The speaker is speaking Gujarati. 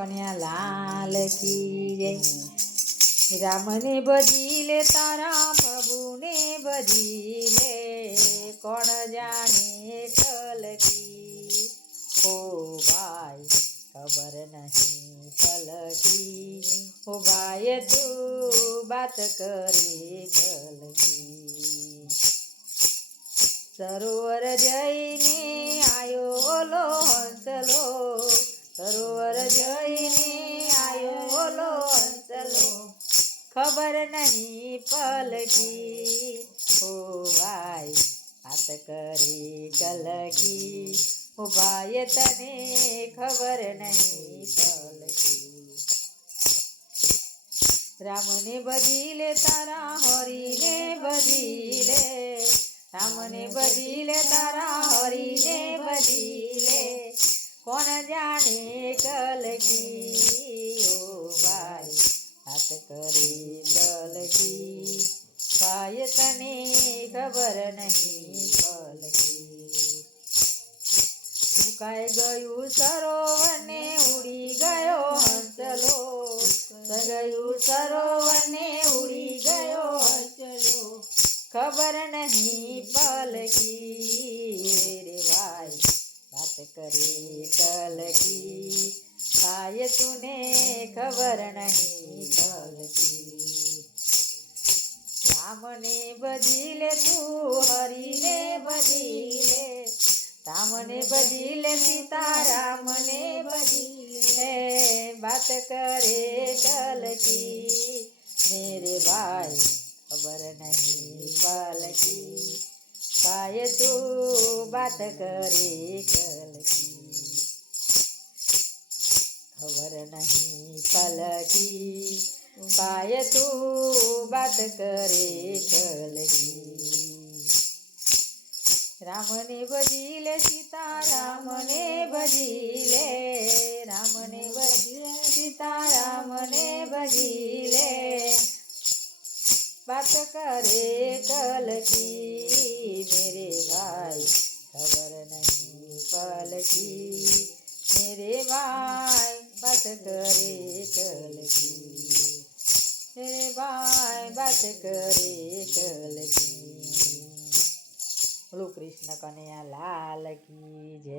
કન્યા લાલ કી જય। રામને ભજી લે તારા પ્રભુને ભજી લે, કોણ જાણે કલકી ઓ ભાઈ ખબર નહીં પલકી, ઓ ભાઈ તું બાત કરે કલકી। સરોવર જઈને આયો ઓલો હંસલો, સરોવર જઈને આયો ઓલો હંસલો, ખબર નહીં પલકી ઓ ભાઈ વાત કરી કલકી, ઓ ભાઈ તને ખબર નહીં પલકી। રામને ભજી લે તારા હરીને ભજી લે, રામને ભજી લે તારા હરીને ભજી લે, કોણ જાણે કલકી ઓ ભાઈ વાત કરી કલકી, ભાઈ તને ખબર નહીં પલકી। સુકાઈ ગયું સરોવરને ઉડી ગયો હંસલો, ગયું સરોવરને ઉડી ગયો હંસલો, ખબર નહીં પલકી રે ભાઈ વાત કરી કલકી, ભાઈ તુને ખબર નહીં પલકી। રામને ભજી લે તું હરીને ભજી લે, રામને ભજી લે સીતારામને ભજી લે, બાત કરે કલકી મેરે ભાઈ ખબર નહીં પલકી, ભાઈ તું બાત કરે કલકી, ખબર નહીં પલકી, ભાઈ તું બાત કરે કલકી। રામને ભજી લે સીતારામને ભજી લે, રામને ભજી લે સીતારામને ભજી લે, बात करे कलकी मेरे भाई खबर नहीं पलकी, मेरे भाई बात करे कलकी, मेरे भाई बात करे कलकी। बोलो कृष्ण कन्हैया लाल की जय।